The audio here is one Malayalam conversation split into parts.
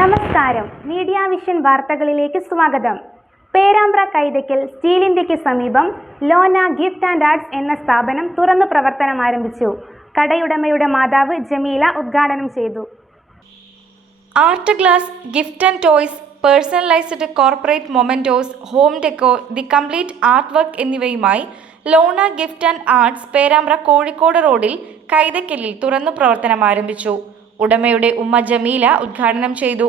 നമസ്കാരം, മീഡിയ വിഷൻ വാർത്തകളിലേക്ക് സ്വാഗതം. പേരാമ്പ്ര കൈതയ്ക്കൽ സ്റ്റീൽ ഇന്ത്യയ്ക്ക് സമീപം ലോന ഗിഫ്റ്റ് ആൻഡ് ആർട്സ് എന്ന സ്ഥാപനം തുറന്നു പ്രവർത്തനം ആരംഭിച്ചു. കടയുടമയുടെ മാതാവ് ജമീല ഉദ്ഘാടനം ചെയ്തു. Art glass, gift and toys, personalised corporate mementos, home decor, the complete art work എന്നിവയുമായി Lona gift and arts Perambra Kozhikode റോഡിൽ കൈതയ്ക്കലിൽ തുറന്നു പ്രവർത്തനം ആരംഭിച്ചു. ഉടമയുടെ ഉമ്മ ജമീല ഉദ്ഘാടനം ചെയ്തു.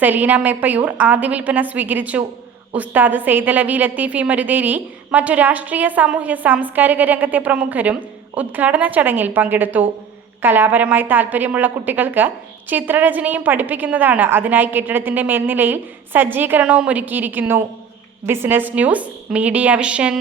സലീന മേപ്പയൂർ ആദ്യ വിൽപ്പന സ്വീകരിച്ചു. ഉസ്താദ് സെയ്ദലവി ലത്തീഫി മരുതേരി, മറ്റു രാഷ്ട്രീയ, സാമൂഹ്യ, സാംസ്കാരിക രംഗത്തെ പ്രമുഖരും ഉദ്ഘാടന ചടങ്ങിൽ പങ്കെടുത്തു. കലാപരമായി താൽപ്പര്യമുള്ള കുട്ടികൾക്ക് ചിത്രരചനയും പഠിപ്പിക്കുന്നതാണ്. അതിനായി കെട്ടിടത്തിന്റെ മേൽനിലയിൽ സജ്ജീകരണവും ഒരുക്കിയിരിക്കുന്നു. Business news, media vision.